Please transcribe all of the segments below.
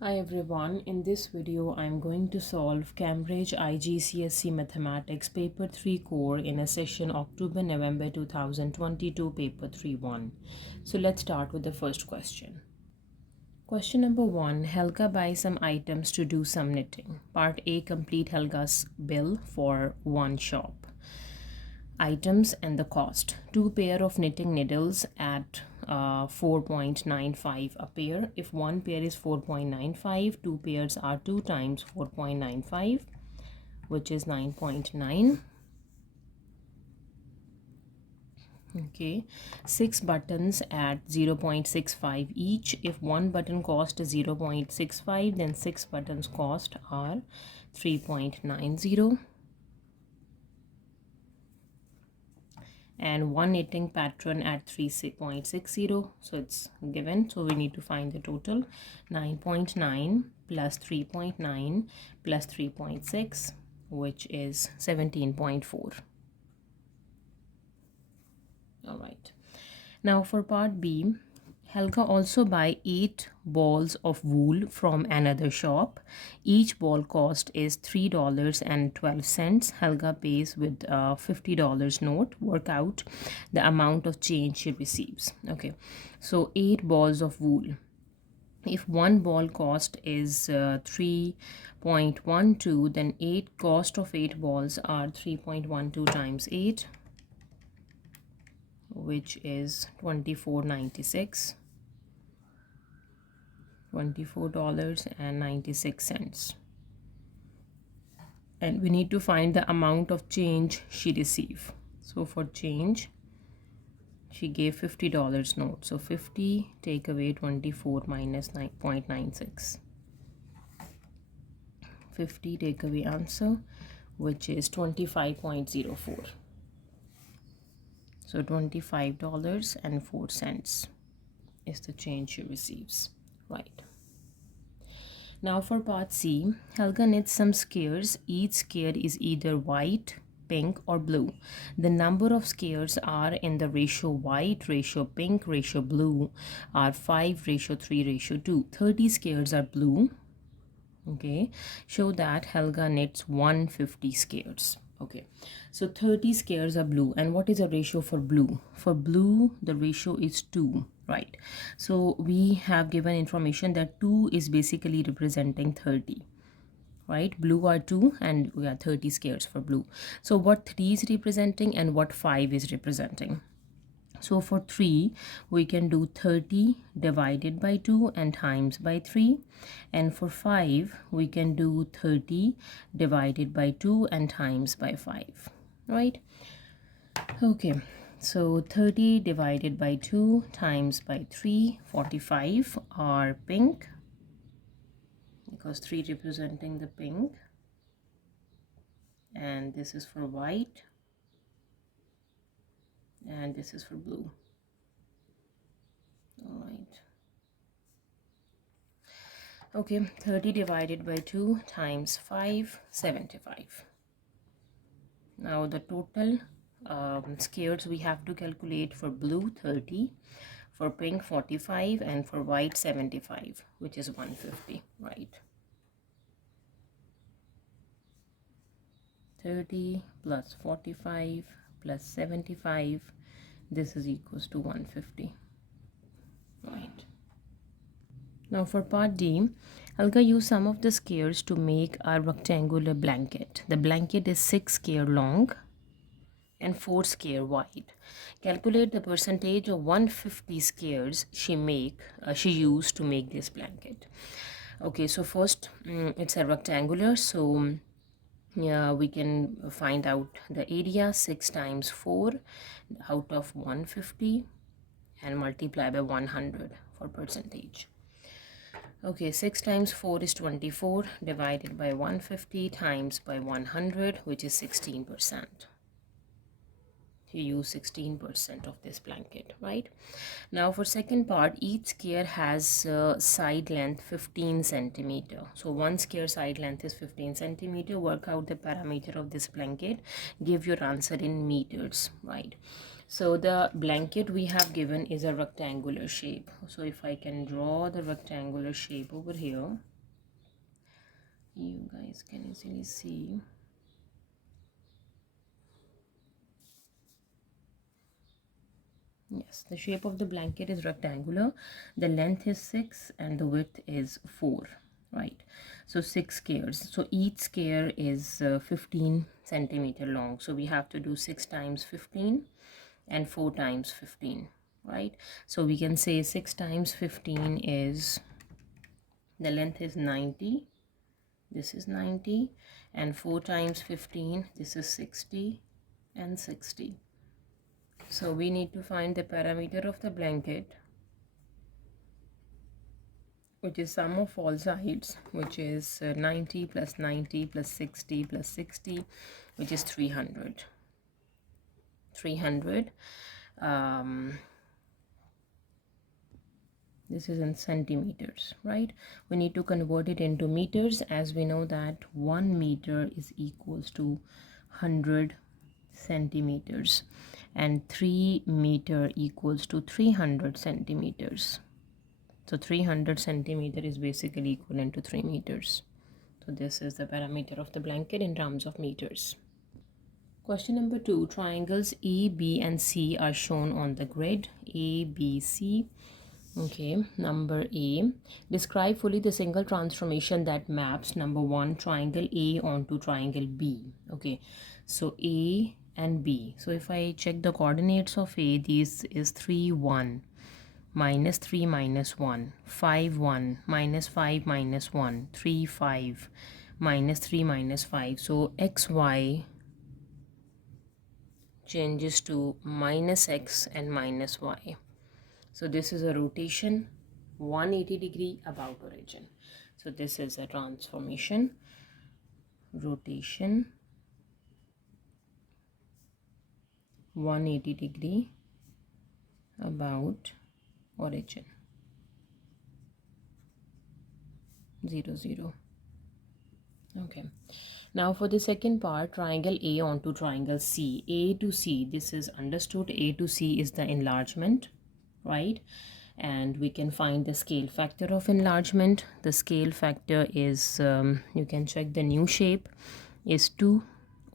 Hi everyone, in this video I am going to solve Cambridge IGCSE Mathematics Paper 3 Core in a session October-November 2022 Paper 3-1. So let's start with the first question. Question number 1. Helga buys some items to do some knitting. Part A. Complete Helga's bill for one shop. Items and the cost. 2 pair of knitting needles at 4.95 a pair. If one pair is 4.95, two pairs are 2 times 4.95, which is 9.9. Okay, 6 buttons at 0.65 each. If one button cost is 0.65, then 6 buttons cost are 3.90. And one knitting pattern at 3.60, so it's given, so we need to find the total. 9.9 plus 3.9 plus 3.6, which is 17.4. all right, now for part B, Helga also buy 8 balls of wool from another shop. Each ball cost is $3.12. Helga pays with a $50 note. Work out the amount of change she receives. Okay, so 8 balls of wool. If one ball cost is 3.12, then cost of 8 balls are 3.12 times 8, which is $24.96. $24.96, and we need to find the amount of change she received. So for change, she gave $50 note, so 50 take away 24 minus 9.96, 50 take away answer, which is 25.04. so $25.04 is the change she receives, right? Now for part C, Helga knits some squares. Each square is either white, pink or blue. The number of squares are in the ratio white, ratio pink, ratio blue are 5, ratio 3, ratio 2. 30 squares are blue. Okay, show that Helga knits 150 squares. Okay, so 30 squares are blue. And what is the ratio for blue? For blue, the ratio is 2, right? So we have given information that 2 is basically representing 30, right? Blue are 2 and we are 30 squares for blue. So what 3 is representing and what 5 is representing? So for 3, we can do 30 divided by 2 and times by 3. And for 5, we can do 30 divided by 2 and times by 5, right? Okay, so 30 divided by 2 times by 3, 45 are pink, because 3 representing the pink. And this is for white. And this is for blue. All right. Okay, 30 divided by 2 times 5, 75. Now the total squares we have to calculate: for blue 30, for pink 45, and for white 75, which is 150, right? 30 plus 45 plus 75, this is equals to 150, right? Now for part D, Helga used some of the squares to make a rectangular blanket. The blanket is 6 square long and 4 square wide. Calculate the percentage of 150 squares she used to make this blanket. Okay, so first it's a rectangular, so yeah, we can find out the area. 6 times 4 out of 150 and multiply by 100 for percentage. Okay, 6 times 4 is 24, divided by 150 times by 100, which is 16%. You use 16% of this blanket, right? Now for second part, each square has side length 15 centimeter. So one square side length is 15 centimeter. Work out the parameter of this blanket. Give your answer in meters, right? So the blanket we have given is a rectangular shape. So if I can draw the rectangular shape over here, you guys can easily see. Yes, the shape of the blanket is rectangular. The length is 6 and the width is 4, right? So 6 squares. So each square is 15 centimeter long. So we have to do 6 times 15 and 4 times 15, right? So we can say 6 times 15 is, the length is 90. This is 90, and 4 times 15, this is 60 and 60. So we need to find the parameter of the blanket, which is sum of all sides, which is 90 plus 90 plus 60 plus 60, which is 300. 300. This is in centimeters, right? We need to convert it into meters, as we know that 1 meter is equals to 100 centimeters and 3 meter equals to 300 centimeters. So 300 centimeter is basically equivalent to 3 meters. So this is the parameter of the blanket in terms of meters. Question number 2. Triangles A, B and C are shown on the grid. A, B, C. Okay, number A. Describe fully the single transformation that maps number 1 triangle A onto triangle B. Okay, so A and B. So if I check the coordinates of A, this is 3, 1, minus 3, minus 1, 5, 1, minus 5, minus 1, 3, 5, minus 3, minus 5. So XY changes to minus X and minus Y. So this is a rotation 180 degree about origin. So this is a transformation, rotation 180 degree about origin, 0, 0. Okay, now for the second part, triangle A onto triangle C. A to C, this is understood. A to C is the enlargement, right? And we can find the scale factor of enlargement. The scale factor is, you can check the new shape, is 2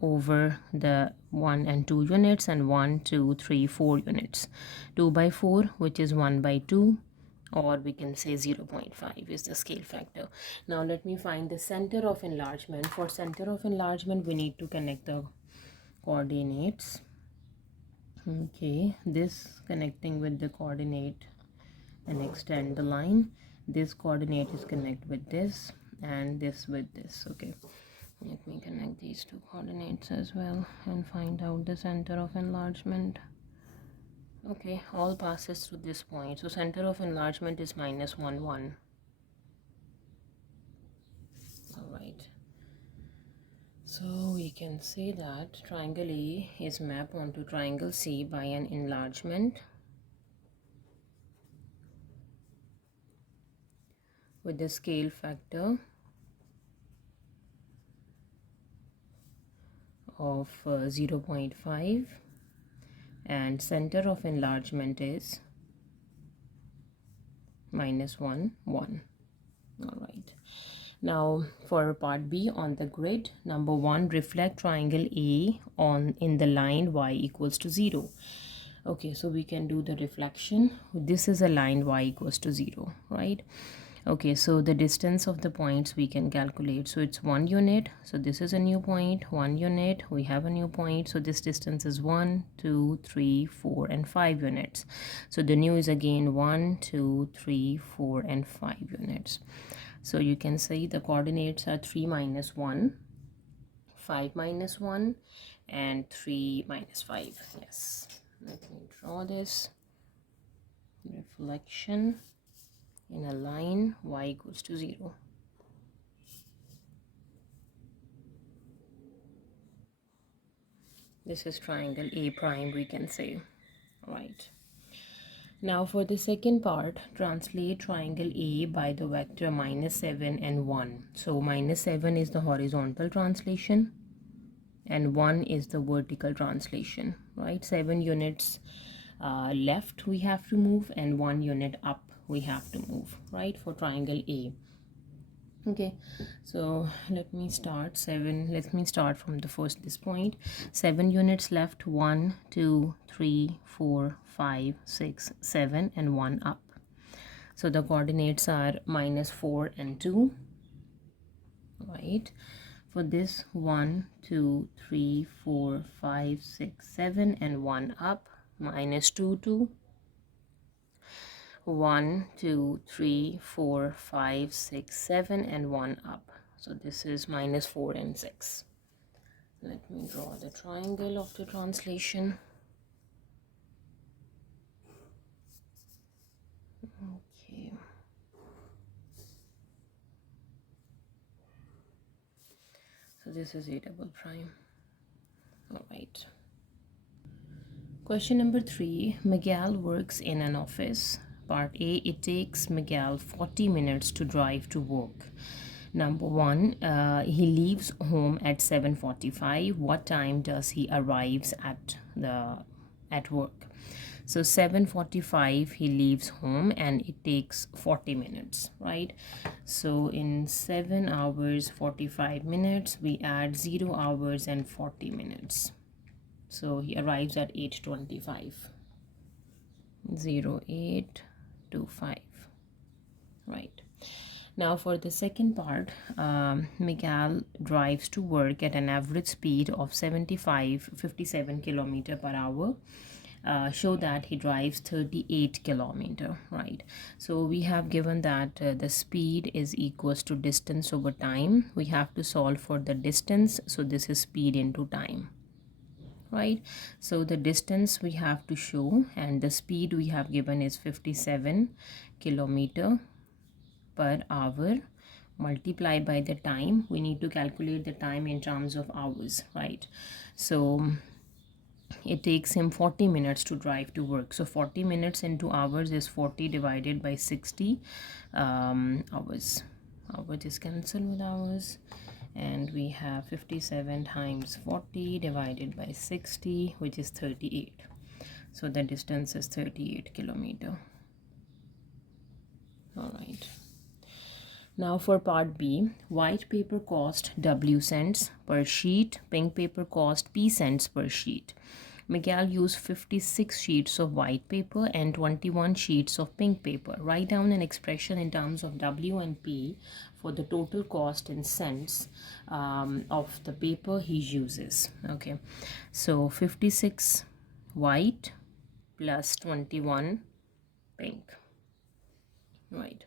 over the 1 and 2 units, and 1, 2, 3, 4 units. 2 by 4, which is 1 by 2, or we can say 0.5 is the scale factor. Now let me find the center of enlargement. For center of enlargement, we need to connect the coordinates. Okay, this connecting with the coordinate and extend the line. This coordinate is connect with this and this with this. Okay, let me connect these two coordinates as well and find out the center of enlargement. Okay, all passes through this point. So center of enlargement is minus 1, 1. All right. So we can say that triangle A is mapped onto triangle C by an enlargement with the scale factor of 0.5, and center of enlargement is minus 1, 1. All right. Now for part B on the grid, number 1, reflect triangle A on in the line y equals to 0. Okay, so we can do the reflection. This is a line y equals to 0, right? Okay, so the distance of the points we can calculate. So it's 1 unit. So this is a new point, 1 unit. We have a new point. So this distance is 1, 2, 3, 4, and 5 units. So the new is again 1, 2, 3, 4, and 5 units. So you can say the coordinates are 3 minus 1, 5 minus 1, and 3 minus 5. Yes. Let me draw this reflection in a line y equals to 0. This is triangle A prime, we can say, right? Now for the second part, translate triangle A by the vector minus 7 and 1. So minus 7 is the horizontal translation. and 1 is the vertical translation, right? 7 units left we have to move, and 1 unit up we have to move, right, for triangle A. Okay, so let me start from the first this point. 7 units left, 1 2 3 4 5 6 7 and 1 up. So the coordinates are -4 and 2, right? For this, 1 2 3 4 5 6 7 and 1 up, -2 2, 1 2 3 4 5 6 7 and 1 up. So this is -4 and 6. Let me draw the triangle of the translation. Okay. So this is A double prime. All right. Question number 3. Miguel works in an office. Part A, it takes Miguel 40 minutes to drive to work. Number 1, he leaves home at 7:45. What time does he arrives at work? So 7:45 he leaves home and it takes 40 minutes, right? So in 7 hours 45 minutes we add 0 hours and 40 minutes. So he arrives at 8:25. 0825, right? Now for the second part, Miguel drives to work at an average speed of 57 kilometer per hour. Show that he drives 38 kilometer, right? So we have given that the speed is equals to distance over time. We have to solve for the distance, so this is speed into time, right? So the distance we have to show, and the speed we have given is 57 kilometer per hour, multiplied by the time. We need to calculate the time in terms of hours, right? So it takes him 40 minutes to drive to work. So 40 minutes into hours is 40 divided by 60 hours. Hours is cancelled with hours, and we have 57 times 40 divided by 60, which is 38. So the distance is 38 kilometer. All right. Now for part B, white paper cost W cents per sheet, pink paper cost P cents per sheet. Miguel used 56 sheets of white paper and 21 sheets of pink paper. Write down an expression in terms of W and P for the total cost in cents of the paper he uses. Okay, so 56 white plus 21 pink, right?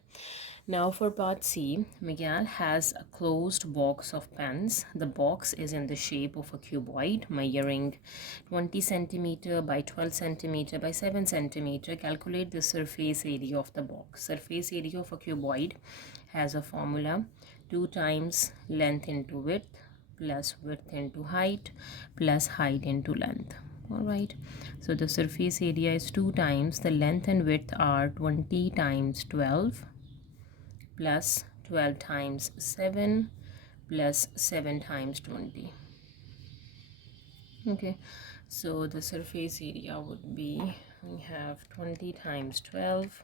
Now for part C, Miguel has a closed box of pens. The box is in the shape of a cuboid measuring 20 centimeter by 12 centimeter by 7 centimeter. Calculate the surface area of the box. Surface area of a cuboid has a formula: 2 times length into width plus width into height plus height into length. All right, so the surface area is 2 times the length and width are 20 times 12 plus 12 times 7 plus 7 times 20. Okay, so the surface area would be, we have 20 times 12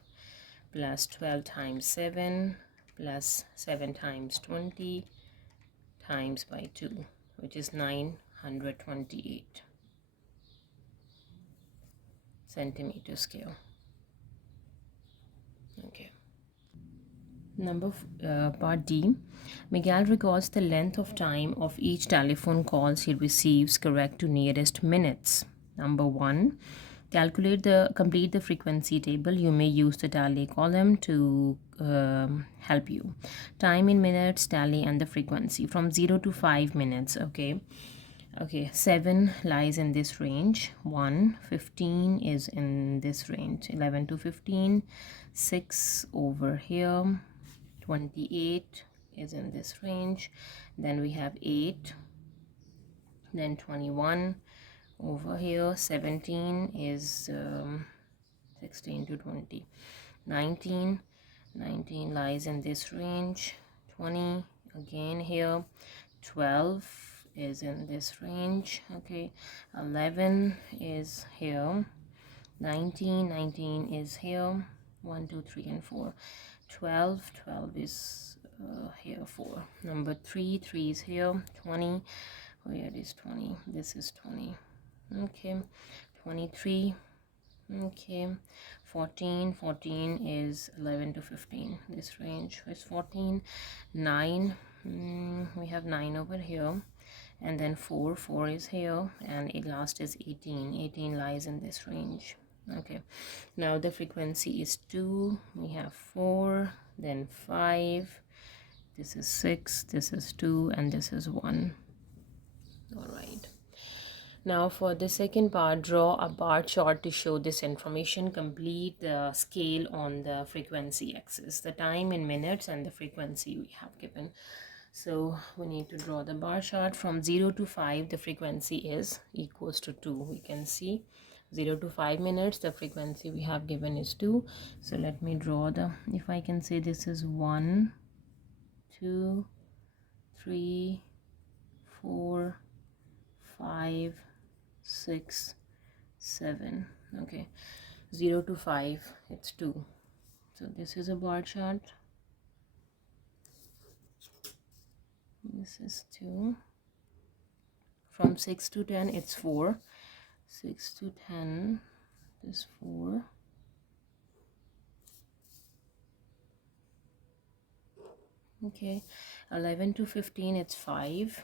plus 12 times 7 plus 7 times 20 times by 2, which is 928 centimeter scale. Okay. Part D, Miguel records the length of time of each telephone calls he receives correct to nearest minutes. Number 1, complete the frequency table. You may use the tally column to help you. Time in minutes, tally, and the frequency from 0 to 5 minutes. Okay, 7 lies in this range, 1, 15 is in this range, 11 to 15, 6 over here, 28 is in this range, then we have 8, then 21 over here, 17 is 16 to 20, 19 lies in this range, 20 again here, 12 is in this range. Okay, 11 is here, 19 is here, 1 2 3 and 4, 12 is here, 4, number 3 is here, 20, where is 20, this is 20, okay, 23, okay, 14 is 11 to 15, this range is 14, 9, we have 9 over here, and then 4 is here, and it last is 18 lies in this range. Okay, now the frequency is 2, we have 4, then 5, this is 6, this is 2, and this is 1. All right, now for the second part, draw a bar chart to show this information. Complete the scale on the frequency axis, the time in minutes and the frequency we have given. So we need to draw the bar chart. From 0 to 5, the frequency is equals to 2. We can see 0 to 5 minutes, the frequency we have given is 2. So let me draw the, if I can say this is 1 2 3 4 5 6 7. Okay, 0 to 5 it's 2. So this is a bar chart, this is 2. From 6 to 10 it's 4, 6 to 10 is 4, okay, 11 to 15 it's 5,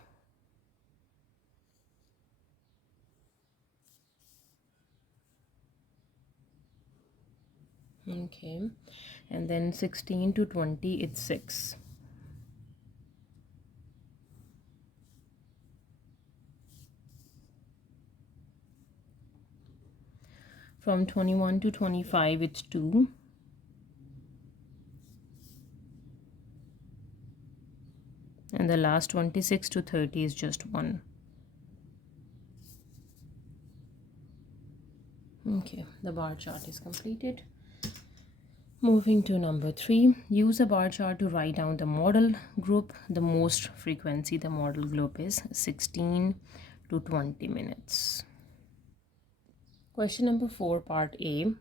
okay, and then 16 to 20 it's 6, from 21 to 25 it's 2, and the last 26 to 30 is just 1. Okay, the bar chart is completed. Moving to number 3, use a bar chart to write down the model group. The most frequency the model group is 16 to 20 minutes. Question number 4, part A.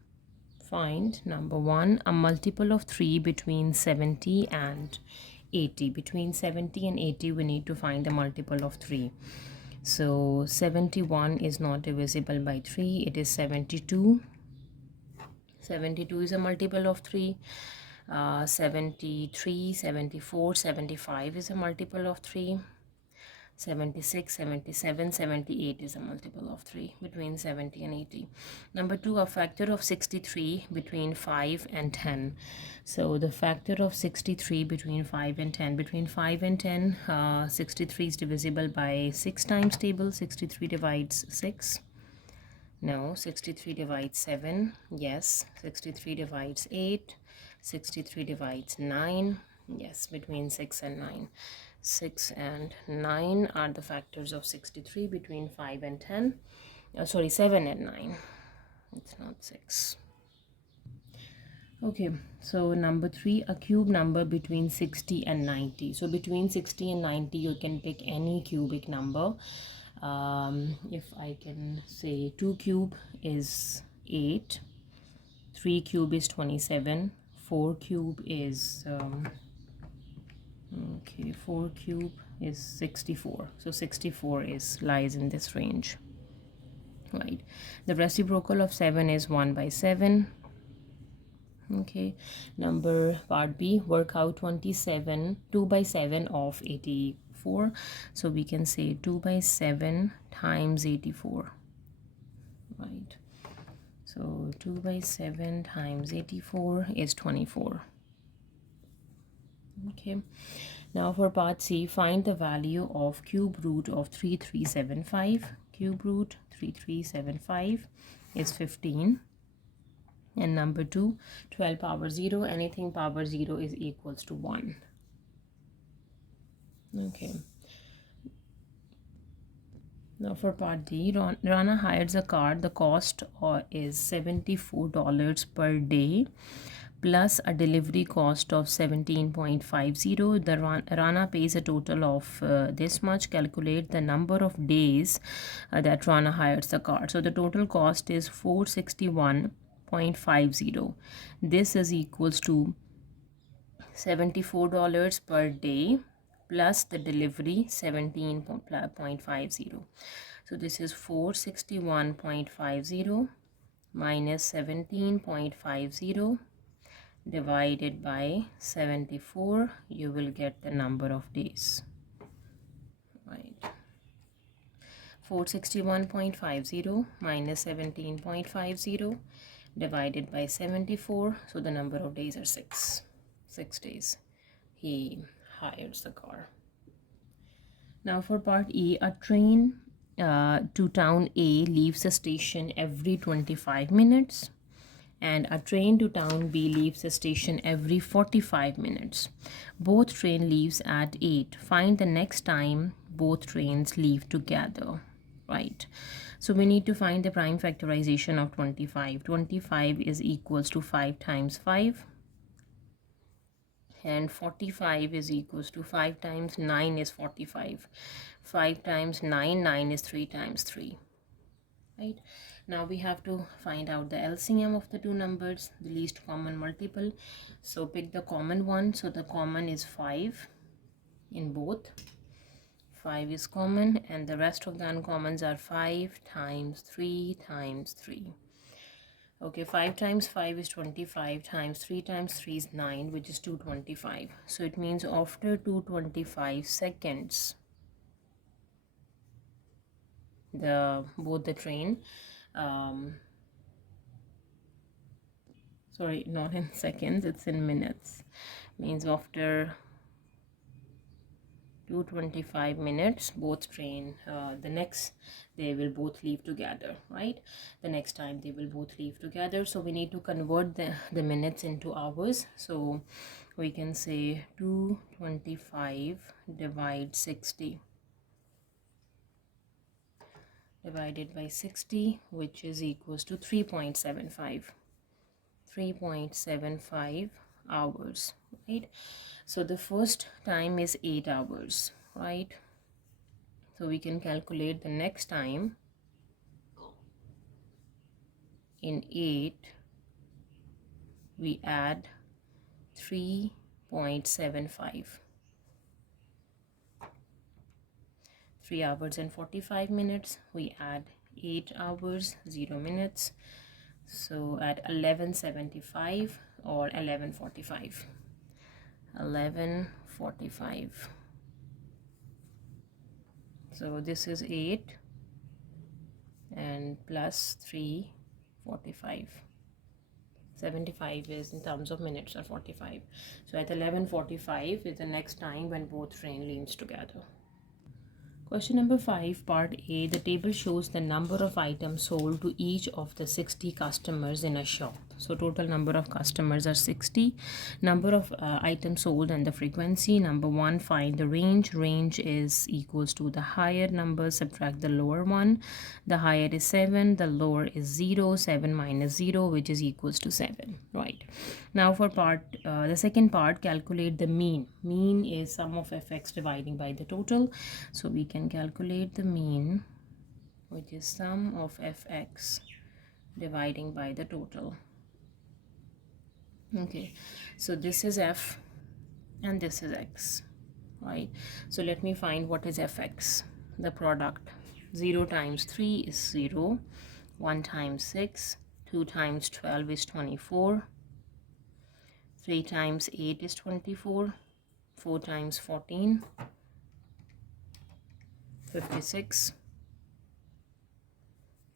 Find number 1, a multiple of 3 between 70 and 80. Between 70 and 80 we need to find a multiple of 3. So 71 is not divisible by 3, it is 72. 72 is a multiple of 3. 73, 74, 75 is a multiple of 3. 76, 77, 78 is a multiple of 3 between 70 and 80. Number 2, a factor of 63 between 5 and 10. So the factor of 63 between 5 and 10. Between 5 and 10, 63 is divisible by 6 times table. 63 divides 6. No. 63 divides 7. Yes. 63 divides 8. 63 divides 9. Yes, between 6 and 9. 6 and 9 are the factors of 63 between 5 and 10. Sorry, 7 and 9. It's not 6. Okay, so number 3, a cube number between 60 and 90. So between 60 and 90, you can pick any cubic number. If I can say 2 cube is 8, 3 cube is 27, 4 cube is 4 cube is 64. So 64 lies in this range, right? The reciprocal of 7 is 1 by 7. Okay, number part B, work out 2 by 7 of 84. So we can say 2 by 7 times 84, right? So 2 by 7 times 84 is 24. Okay, now for part C, find the value of cube root of 3375. Cube root 3375 is 15. And number 2, 12 power 0, anything power 0 is equals to 1. Okay. Now for part D, Rana hires a car. The cost is $74 per day plus a delivery cost of 17.50. The Rana pays a total of this much. Calculate the number of days that Rana hires the car. So the total cost is 461.50. This is equals to $74 per day plus the delivery 17.50. So this is 461.50 minus 17.50 divided by 74. You will get the number of days, right? 461.50 minus 17.50 divided by 74. So the number of days are 6 days he hires the car. Now for part E, a train to town A leaves the station every 25 minutes and a train to town B leaves the station every 45 minutes. Both train leaves at 8. Find the next time both trains leave together, right? So we need to find the prime factorization of 25. 25 is equals to 5 times 5. And 45 is equals to 5 times 9 is 45. 5 times 9, 9 is 3 times 3. Right? Now we have to find out the LCM of the two numbers, the least common multiple. So pick the common one. So the common is 5 in both. 5 is common and the rest of the uncommons are 5 times 3 times 3. Okay, 5 times 5 is 25 times 3 times 3 is 9, which is 225. So it means after 225 seconds, both the train, sorry, not in seconds, it's in minutes. Means after 225 minutes, both train, they will both leave together, right? The next time they will both leave together. So we need to convert the minutes into hours. So we can say 225 divide 60 divided by 60, which is equals to 3.75 hours, right? So the first time is 8 hours, right? So we can calculate the next time. In 8 we add 3.75. 3 hours and 45 minutes. We add 8 hours 0 minutes. So at 11:75 or 11:45. 11:45. So this is 8 and plus 3:45. 75 is in terms of minutes or 45. So at 11:45 is the next time when both train leaves together. Question number 5, part A. The table shows the number of items sold to each of the 60 customers in a shop. So total number of customers are 60. Number of items sold and the frequency. Number 1, find the range. Range is equals to the higher number, subtract the lower one. The higher is 7, the lower is 0. 7 minus 0, which is equals to 7, right? Now for the second part, calculate the mean. Mean is sum of fx dividing by the total. So we can calculate the mean, which is sum of fx dividing by the total. Okay, so this is f and this is x, right? So let me find what is fx. The product. 0 times 3 is 0. 1 times 6. 2 times 12 is 24. 3 times 8 is 24. 4 times 14, 56.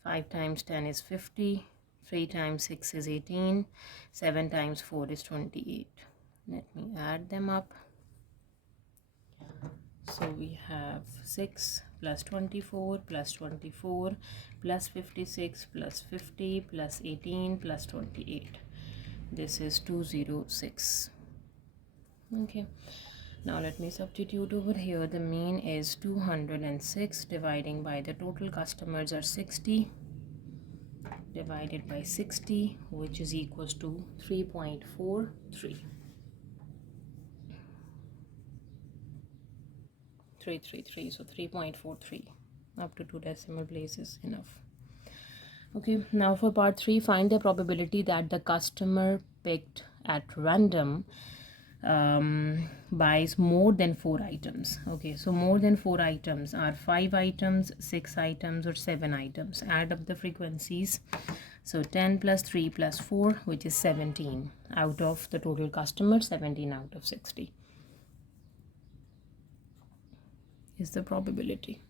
5 times 10 is 50. 3 times 6 is 18. 7 times 4 is 28. Let me add them up. So we have 6 plus 24 plus 24 plus 56 plus 50 plus 18 plus 28. This is 206. Okay. Now let me substitute over here. The mean is 206 dividing by the total customers are 60. divided by 60, which is equals to 3.43. 333, so 3.43, up to 2 decimal places enough. Okay, now for part 3, find the probability that the customer picked at random buys more than 4 items. Okay, so more than 4 items are 5 items, 6 items, or 7 items. Add up the frequencies. So 10 plus 3 plus 4, which is 17 out of the total customers, 17 out of 60 is the probability.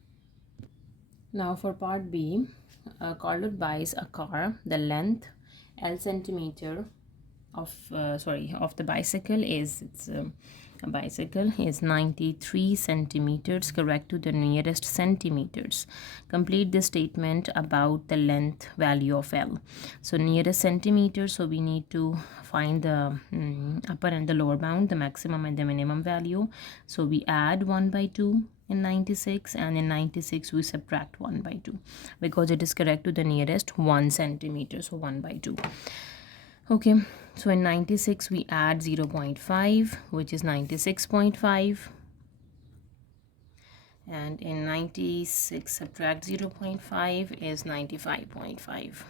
Now for part B, Carlot buys a car. The length L centimeter of the bicycle is a bicycle is 93 centimeters. Correct to the nearest centimeters. Complete the statement about the length value of L. So nearest centimeter, so we need to find the upper and the lower bound, the maximum and the minimum value. So we add 1 by 2 in 96, and in 96 we subtract 1 by 2 because it is correct to the nearest 1 centimeter, so 1 by 2. Okay, so in 96 we add 0.5, which is 96.5, and in 96 subtract 0.5 is 95.5,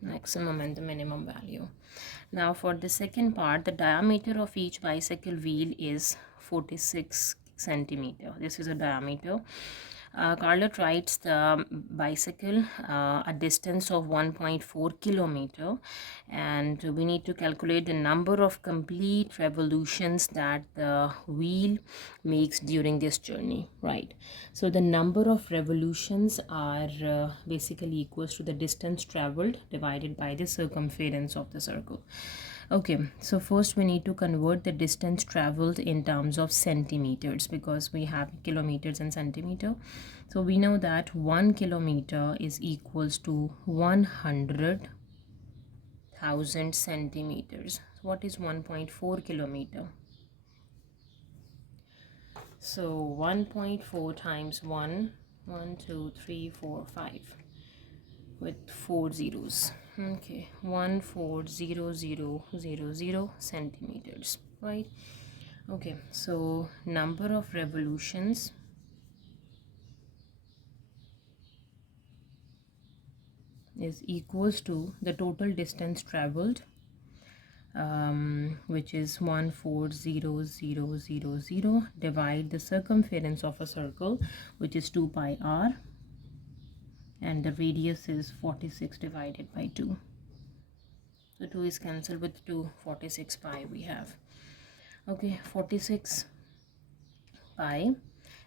maximum and the minimum value. Now for the second part, the diameter of each bicycle wheel is 46 centimeter. This is a diameter. Carlot rides the bicycle a distance of 1.4 kilometer, and we need to calculate the number of complete revolutions that the wheel makes during this journey, right? So the number of revolutions are basically equals to the distance traveled divided by the circumference of the circle. Okay, so first we need to convert the distance traveled in terms of centimeters because we have kilometers and centimeter. So we know that 1 kilometer is equals to 100,000 centimeters. What is 1.4 kilometer? So 1.4 times 1, 1, 2, 3, 4, 5 with 4 zeros. Okay, 140000 centimeters, right? Okay, so number of revolutions is equals to the total distance traveled, which is 140000, divide the circumference of a circle, which is 2 pi r, and the radius is 46 divided by 2. So 2 is cancelled with 2, 46 pi we have. Okay, 46 pi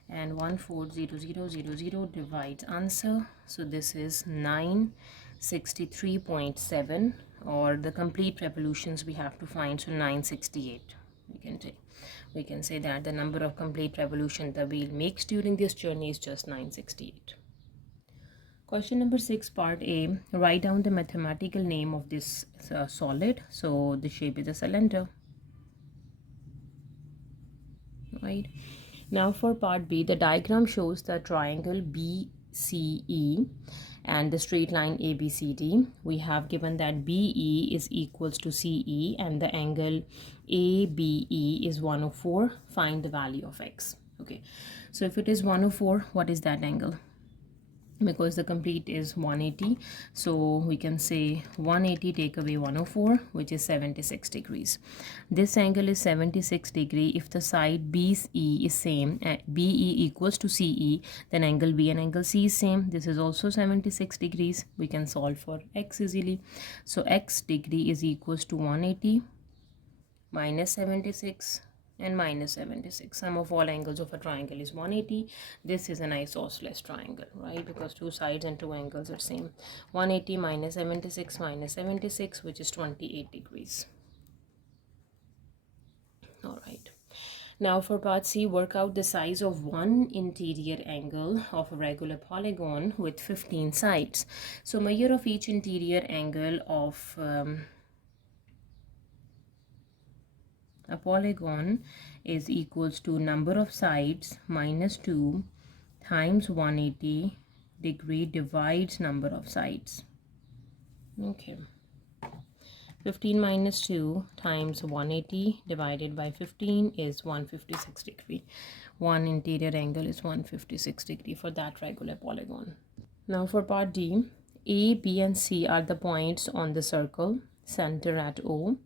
and 140000 divides answer. So this is 963.7, or the complete revolutions we have to find, so 968. We can say that the number of complete revolution the wheel makes during this journey is just 968. Question number 6, part A. Write down the mathematical name of this solid. So the shape is a cylinder, right? Now for part B, the diagram shows the triangle BCE and the straight line ABCD. We have given that BE is equals to CE and the angle ABE is 104. Find the value of X. Okay, so if it is 104, what is that angle? Because the complete is 180, so we can say 180 take away 104, which is 76 degrees. This angle is 76 degree. If the side BE is same, BE equals to CE, then angle B and angle C is same. This is also 76 degrees. We can solve for X easily. So X degree is equals to 180 minus 76 and minus 76. Sum of all angles of a triangle is 180. This is an isosceles triangle, right? Because two sides and two angles are same. 180 minus 76, which is 28 degrees. All right. Now for part C, work out the size of one interior angle of a regular polygon with 15 sides. So measure of each interior angle of a polygon is equals to number of sides minus 2 times 180 degree divides number of sides. Okay. 15 minus 2 times 180 divided by 15 is 156 degree. One interior angle is 156 degree for that regular polygon. Now for part D, A, B and C are the points on the circle, center at O.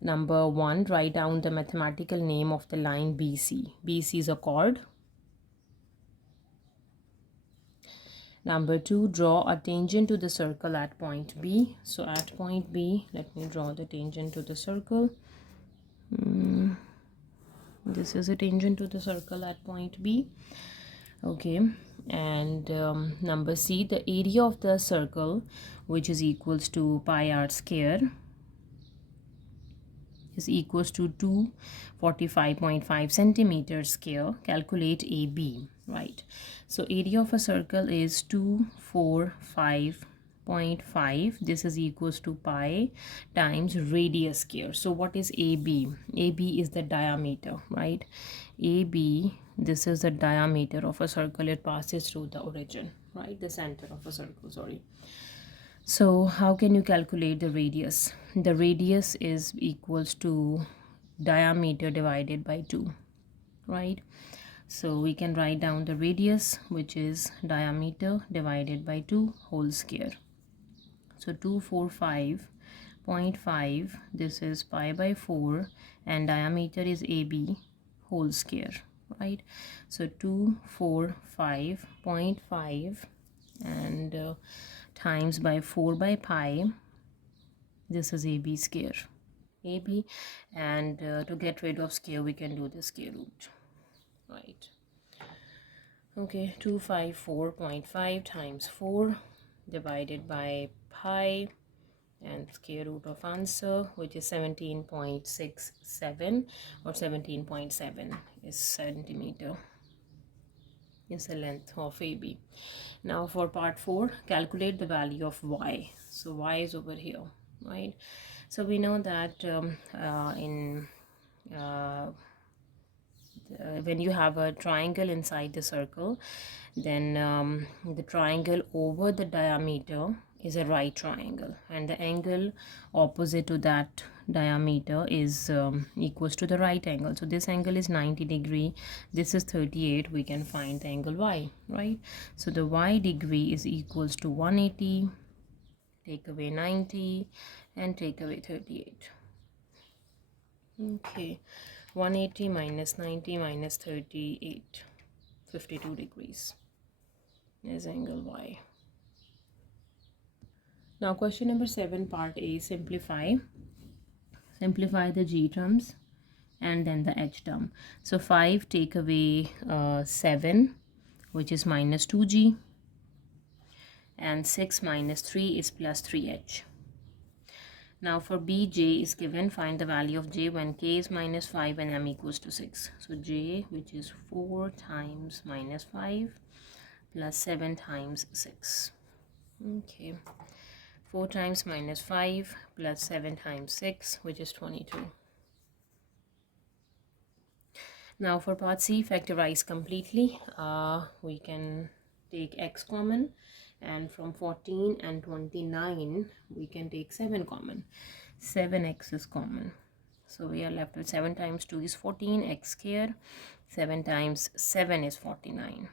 Number 1, write down the mathematical name of the line BC. BC is a chord. Number 2, draw a tangent to the circle at point B. So at point B, let me draw the tangent to the circle. This is a tangent to the circle at point B. Okay, and number C, the area of the circle, which is equals to pi r square, is equals to 245.5 centimeters square. Calculate AB, right? So area of a circle is 245.5. This is equals to pi times radius square. So what is AB? AB is the diameter, right? AB, this is the diameter of a circle. It passes through the origin, right? The center of a circle, sorry. So how can you calculate the radius? The radius is equals to diameter divided by 2, right? So we can write down the radius, which is diameter divided by 2 whole square. So 245.5, this is pi by 4, and diameter is AB whole square, right? So 245.5 and times by 4 by pi, this is AB square. AB, and to get rid of square we can do the square root, right? Okay, 254.5 times 4 divided by pi and square root of answer, which is 17.67 or 17.7 is centimeter, is the length of AB. Now for part 4, calculate the value of y. So y is over here, right? So we know that when you have a triangle inside the circle, then the triangle over the diameter is a right triangle, and the angle opposite to that diameter is equals to the right angle. So this angle is 90 degree, this is 38. We can find the angle y, right? So the y degree is equals to 180, take away 90 and take away 38. Okay, 180 minus 90 minus 38, 52 degrees is angle y. Now question number 7, part A, simplify the g terms and then the h term. So 5 take away 7, which is minus 2g, and 6 minus 3 is plus 3h. Now for b, j is given. Find the value of j when k is minus 5 and m equals to 6. So j, which is 4 times minus 5 plus 7 times 6. Okay, 4 times minus 5 plus 7 times 6, which is 22. Now for part C, factorize completely. We can take x common, and from 14 and 29 we can take 7 common. 7x is common, so we are left with 7 times 2 is 14, x square. 7 times 7 is 49,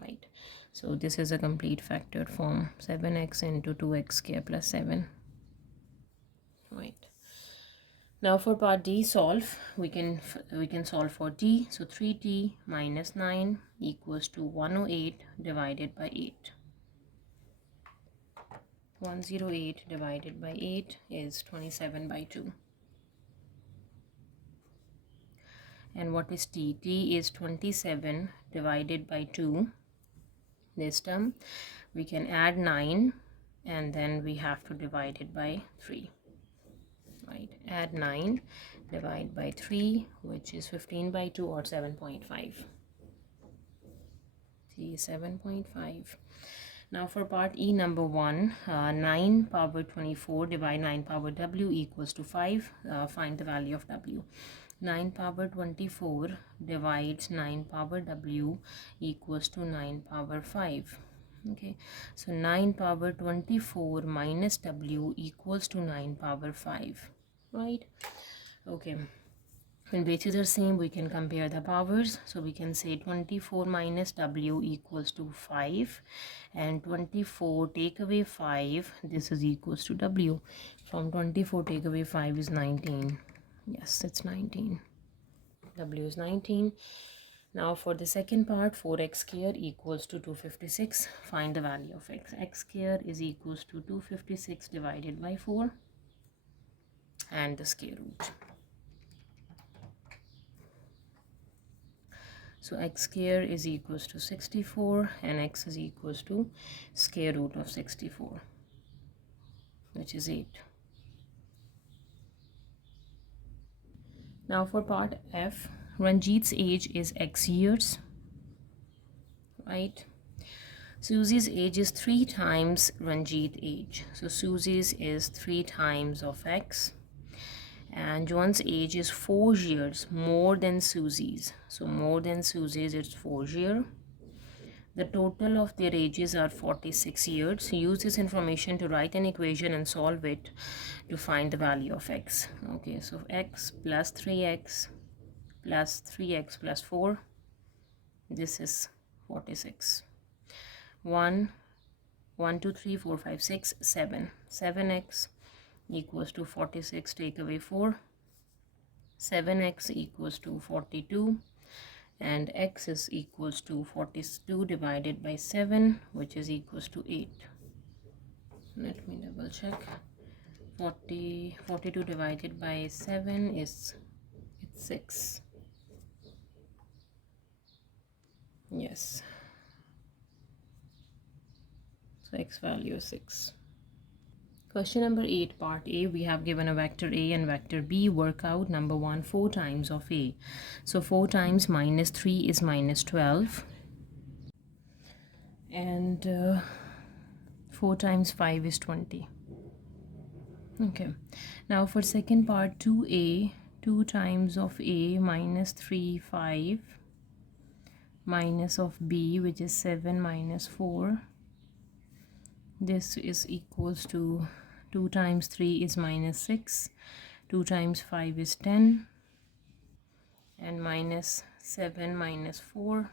right? So this is a complete factored form, 7x into 2x square plus 7, right? Now for part D, solve. We can solve for t. So 3t minus 9 equals to 108 divided by 8. 108 divided by 8 is 27 by 2. And what is t? T is 27 divided by 2. This term we can add 9 and then we have to divide it by 3. Right, add 9, divide by 3, which is 15 by 2 or 7.5. See, 7.5. Now for part E, number 1, 9 power 24 divide 9 power w equals to 5. Find the value of w. 9 power 24 divides 9 power w equals to 9 power 5. Okay, so 9 power 24 minus w equals to 9 power 5, right? Okay, when bases are same, we can compare the powers. So we can say 24 minus w equals to 5, and 24 take away 5, this is equals to w. From 24 take away 5 is 19. Yes, it's 19. W is 19. Now for the second part, 4x square equals to 256. Find the value of x. X square is equals to 256 divided by 4 and the square root. So x square is equals to 64 and x is equals to square root of 64, which is 8. Now for part F, Ranjit's age is x years, right? Susie's age is 3 times Ranjit's age. So Susie's is 3 times of x. And John's age is 4 years more than Susie's. So more than Susie's, it's 4 years. The total of their ages are 46 years. Use this information to write an equation and solve it to find the value of x. Okay, so x plus 3x plus 3x plus 4. This is 46. 1, 1, 2, 3, 4, 5, 6, 7. 7x equals to 46, take away 4. 7x equals to 42, and x is equals to 42 divided by 7, which is equals to 8. Let me double check. 42 divided by 7 is, it's 6. Yes, so x value is 6. Question number 8, part A, we have given a vector A and vector B. Work out number 1, 4 times of A. So 4 times minus 3 is minus 12. And 4 times 5 is 20. Okay, now for second part, 2A, 2 times of A minus 3, 5, minus of B, which is 7 minus 4. This is equals to 2 times 3 is minus 6, 2 times 5 is 10, and minus 7 minus 4.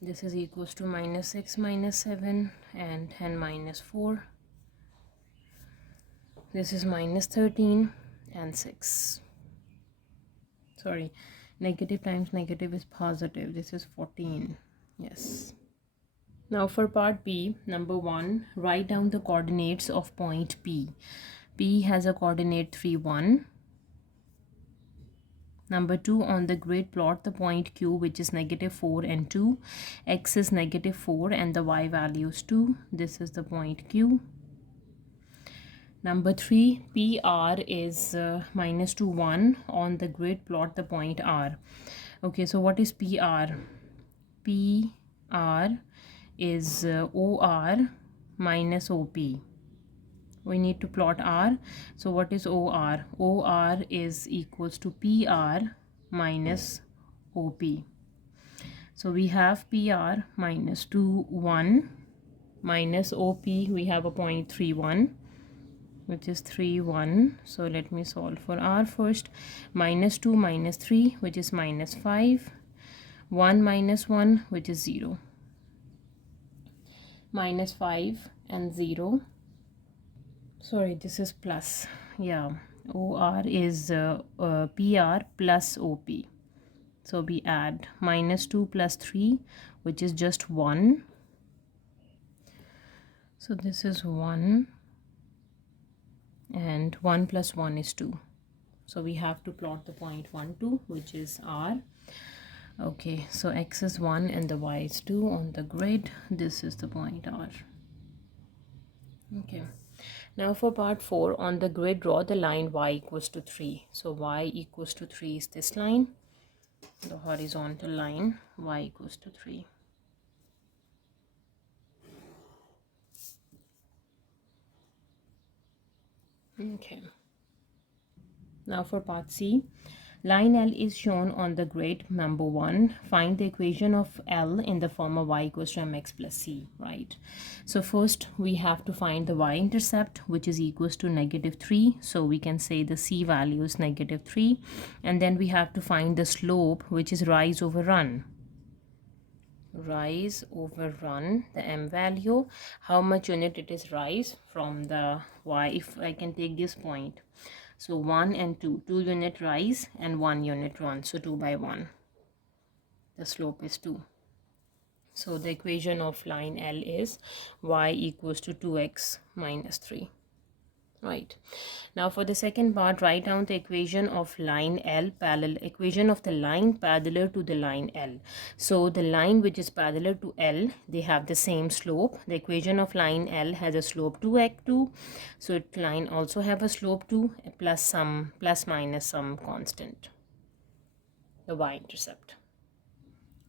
This is equals to minus 6 minus 7 and 10 minus 4. This is minus 13 and 6. Sorry, negative times negative is positive. This is 14. Yes. Now for part B, number 1, write down the coordinates of point P. P has a coordinate 3, 1. Number 2, on the grid plot the point Q, which is negative 4 and 2. X is negative 4 and the Y value is 2. This is the point Q. Number 3, PR is minus 2, 1. On the grid plot the point R. Okay, so what is PR? PR is OR minus OP. We need to plot R. So what is OR? OR is equals to PR minus OP. So we have PR minus 2, 1 minus OP. We have a point 3, 1, which is 3, 1. So let me solve for R first. Minus 2 minus 3, which is minus 5. 1 minus 1, which is 0. Minus 5 and 0. Sorry, this is plus. Yeah, OR is PR plus OP. So we add minus 2 plus 3, which is just 1. So this is 1. And 1 plus 1 is 2. So we have to plot the point 1, 2, which is R. Okay, so X is 1 and the Y is 2 on the grid. This is the point R. Okay. Now for part 4, on the grid draw the line y equals to 3. So y equals to 3 is this line, the horizontal line, y equals to 3. Okay. Now for part C, Line L is shown on the grid number 1. Find the equation of L in the form of y equals to mx plus c, right? So first we have to find the y-intercept, which is equals to -3. So we can say the c value is -3. And then we have to find the slope, which is rise over run. Rise over run, the m value, how much unit it is rise from the y. If I can take this point, so 1 and 2 unit rise and 1 unit run, so 2 by 1, the slope is 2. So the equation of line L is y equals to 2x minus 3. Right. Now for the second part, write down the equation of line L parallel, equation of the line parallel to the line L. So the line which is parallel to L, they have the same slope. The equation of line L has a slope 2x2. So it line also have a slope 2 plus minus some constant, the y-intercept.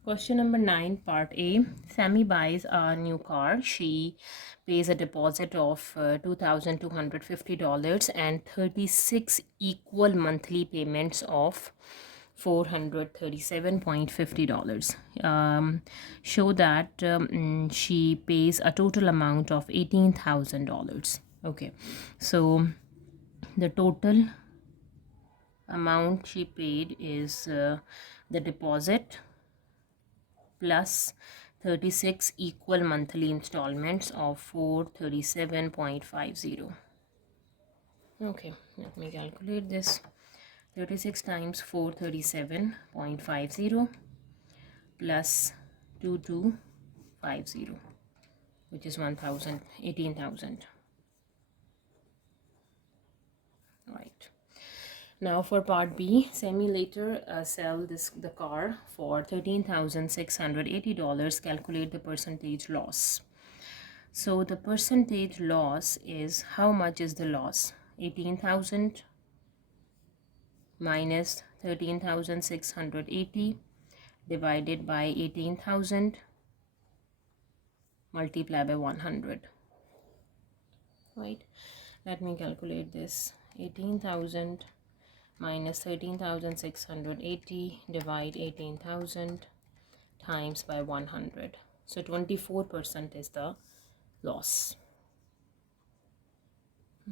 Question number 9, part A. Sammy buys a new car. She pays a deposit of $2,250 and 36 equal monthly payments of $437.50. Show that she pays a total amount of $18,000. Okay, so the total amount she paid is the deposit plus 36 equal monthly installments of 437.50. Okay, let me calculate this. 36 times 437.50 plus 2250, which is 18,000. Right. Now for part B, Sammy later sell the car for $13,680. Calculate the percentage loss. So the percentage loss is, how much is the loss? 18,000 minus 13,680 divided by 18,000 multiplied by 100. Right. Let me calculate this. 18,000 minus 13,680 divide 18,000 times by 100. So 24% is the loss.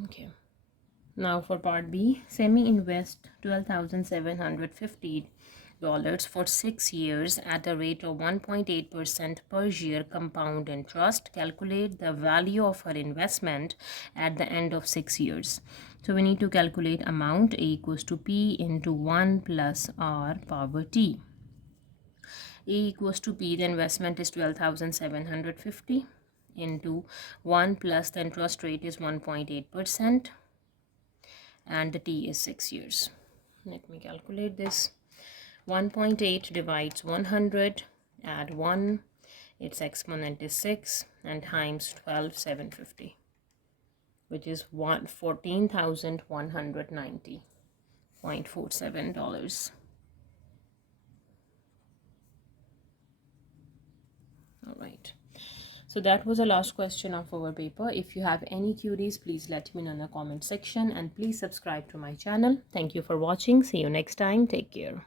Okay. Now for part B, Sammy invest $12,750 for 6 years at a rate of 1.8% per year compound interest. Calculate the value of her investment at the end of 6 years. So we need to calculate amount. A equals to P into 1 plus R power T. A equals to P, the investment is 12,750 into 1 plus the interest rate is 1.8% and the T is 6 years. Let me calculate this. 1.8 divides 100, add 1, its exponent is 6, and times 12,750, which is $14,190.47. All right. So that was the last question of our paper. If you have any queries, please let me know in the comment section, and please subscribe to my channel. Thank you for watching. See you next time. Take care.